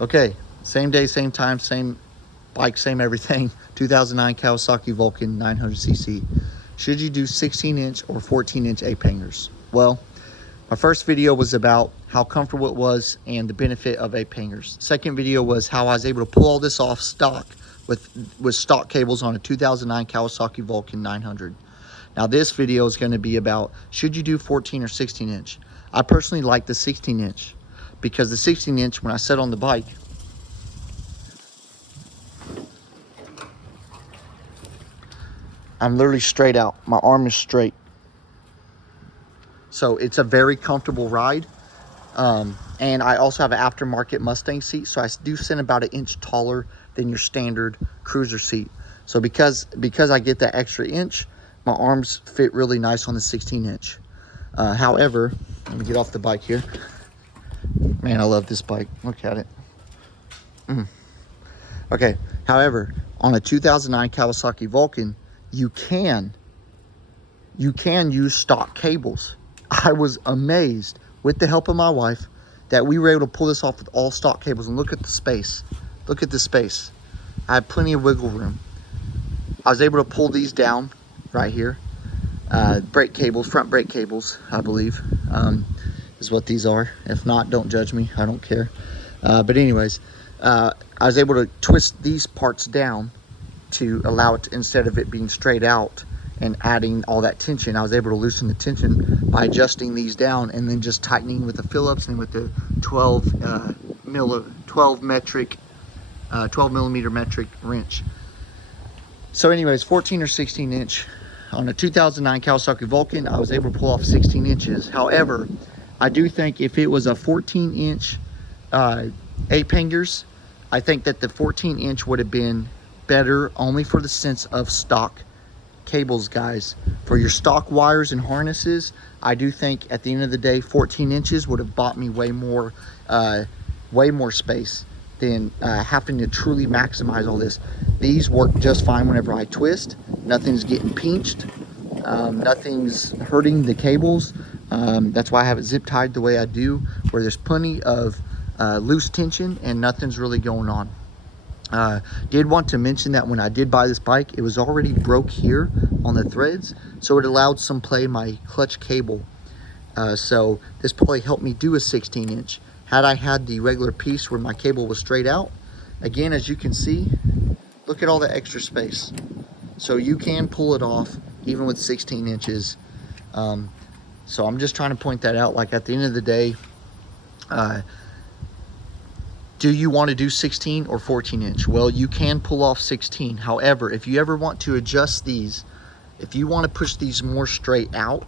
Okay, same day, same time, same bike, same everything. 2009 Kawasaki Vulcan 900cc. Should you do 16-inch or 14-inch ape hangers? Well, my first video was about how comfortable it was and the benefit of ape hangers. Second video was how I was able to pull all this off stock with stock cables on a 2009 Kawasaki Vulcan 900. Now this video is going to be about should you do 14 or 16-inch. I personally like the 16-inch because the 16-inch, when I sat on the bike, I'm literally straight out. My arm is straight. So it's a very comfortable ride. And I also have an aftermarket Mustang seat, so I do sit about 1 inch taller than your standard cruiser seat. So because I get that extra inch, my arms fit really nice on the 16-inch. However, let me get off the bike here. Man, I love this bike. Look at it. Okay, however, on a 2009 Kawasaki Vulcan, you can use stock cables. I was amazed, with the help of my wife, that we were able to pull this off with all stock cables. And look at the space. Look at the space. I had plenty of wiggle room. I was able to pull these down right here. Brake cables, front brake cables, I believe, is what these are. If not, don't judge me. I don't care. But anyways, I was able to twist these parts down to allow it to, instead of it being straight out and adding all that tension, I was able to loosen the tension by adjusting these down and then just tightening with the Phillips and with the 12 millimeter metric wrench. So anyways, 14 or 16-inch. On a 2009 Kawasaki Vulcan, I was able to pull off 16 inches. However, I do think if it was a 14-inch ape hangers, I think that the 14-inch would have been better only for the sense of stock cables, guys. For your stock wires and harnesses, I do think at the end of the day 14 inches would have bought me way more space than having to truly maximize all this. These work just fine whenever I twist. Nothing's getting pinched, nothing's hurting the cables. That's why I have it zip tied the way I do, where there's plenty of loose tension and nothing's really going on. Did want to mention that when I did buy this bike, it was already broke here on the threads, so it allowed some play in my clutch cable. So this probably helped me do a 16-inch. Had I had the regular piece where my cable was straight out, again, as you can see, look at all the extra space. So you can pull it off even with 16 inches. So I'm just trying to point that out. Like at the end of the day, do you want to do 16 or 14-inch? Well, you can pull off 16. However, if you ever want to adjust these, if you want to push these more straight out,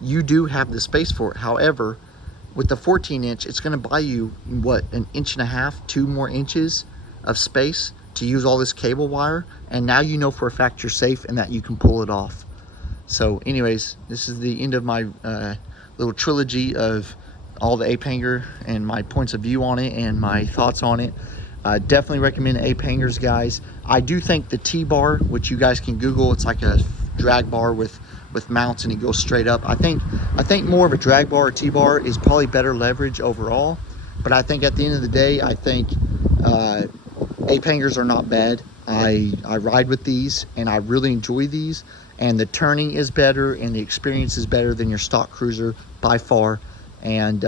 you do have the space for it. However, with the 14-inch, it's going to buy you, what, 1.5 inches, 2 more inches of space to use all this cable wire. And now you know for a fact you're safe and that you can pull it off. So anyways, this is the end of my little trilogy of all the ape hanger and my points of view on it and my thoughts on it. Definitely recommend ape hangers, guys. I do think the T-bar, which you guys can Google, it's like a drag bar with mounts and it goes straight up. I think more of a drag bar or T-bar is probably better leverage overall. But I think at the end of the day, I think ape hangers are not bad. I ride with these and I really enjoy these, and the turning is better and the experience is better than your stock cruiser by far. And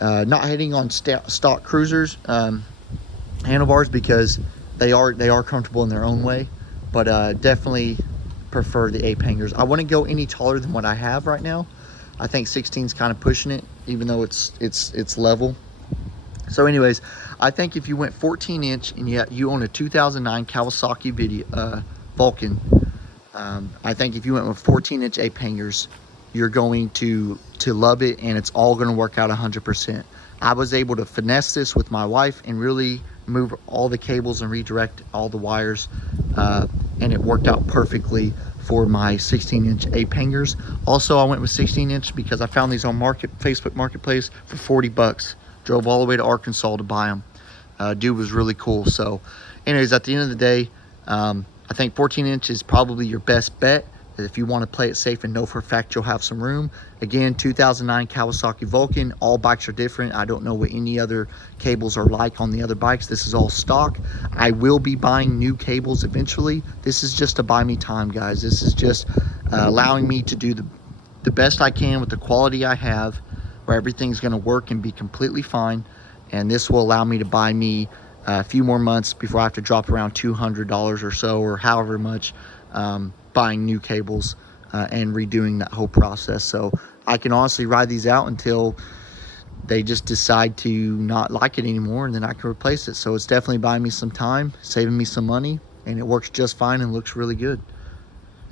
not hitting on stock cruisers handlebars because they are comfortable in their own way, but definitely prefer the ape hangers. I wouldn't go any taller than what I have right now. I think 16 is kind of pushing it, even though it's level. So anyways, I think if you went 14-inch and you own a 2009 Kawasaki Vulcan, I think if you went with 14-inch ape hangers, you're going to love it, and it's all going to work out 100%. I was able to finesse this with my wife and really move all the cables and redirect all the wires, and it worked out perfectly for my 16-inch ape hangers. Also, I went with 16-inch because I found these on Facebook Marketplace for 40 bucks. Drove all the way to Arkansas to buy them. Dude was really cool. So anyways, at the end of the day, I think 14-inch is probably your best bet. if you want to play it safe and know for a fact you'll have some room. Again, 2009 Kawasaki Vulcan. All bikes are different. I don't know what any other cables are like on the other bikes. This is all stock. I will be buying new cables eventually. This is just to buy me time, guys. This is just allowing me to do the best I can with the quality I have, where everything's going to work and be completely fine. And this will allow me to buy me a few more months before I have to drop around $200 or so, or however much, buying new cables and redoing that whole process. So I can honestly ride these out until they just decide to not like it anymore, and then I can replace it. So it's definitely buying me some time, saving me some money, and it works just fine and looks really good.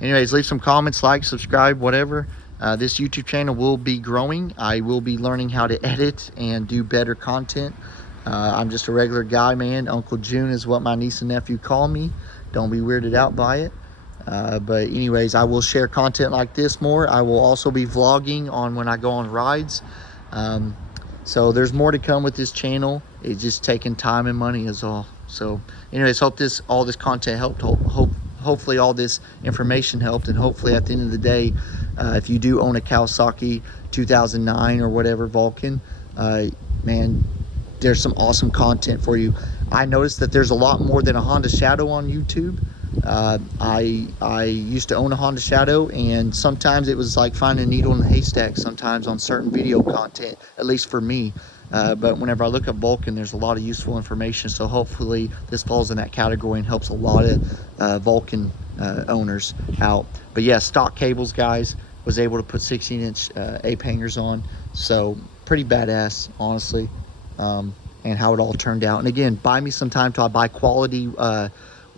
Anyways, leave some comments, like, subscribe, whatever. This YouTube channel will be growing. I will be learning how to edit and do better content. I'm just a regular guy, man. Uncle June is what my niece and nephew call me. Don't be weirded out by it. But anyways, I will share content like this more. I will also be vlogging on when I go on rides. So there's more to come with this channel. It's just taking time and money is all. So anyways, hope all this content helped. Hopefully all this information helped, and hopefully at the end of the day, if you do own a Kawasaki 2009 or whatever Vulcan, man, there's some awesome content for you. I noticed that there's a lot more than a Honda Shadow on YouTube. I used to own a Honda Shadow, and sometimes it was like finding a needle in a haystack sometimes on certain video content, at least for me. But whenever I look at Vulcan, there's a lot of useful information. So hopefully this falls in that category and helps a lot of Vulcan owners out. But yeah, stock cables, guys. Was able to put 16-inch ape hangers on. So pretty badass, honestly. And how it all turned out. And again, buy me some time till I buy quality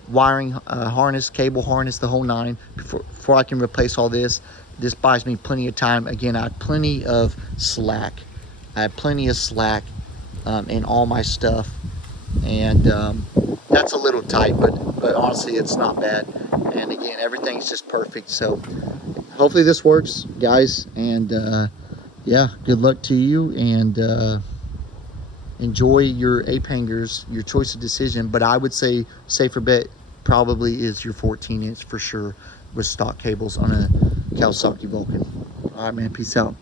wiring harness, cable harness, the whole nine, before I can replace all this. This buys me plenty of time. Again, I have plenty of slack. In all my stuff, and that's a little tight, but honestly, it's not bad. And again, everything's just perfect. So hopefully this works, guys. And yeah, good luck to you, and enjoy your ape hangers, your choice of decision. But I would say safer bet probably is your 14-inch for sure with stock cables on a Kawasaki Vulcan. All right, man, peace out.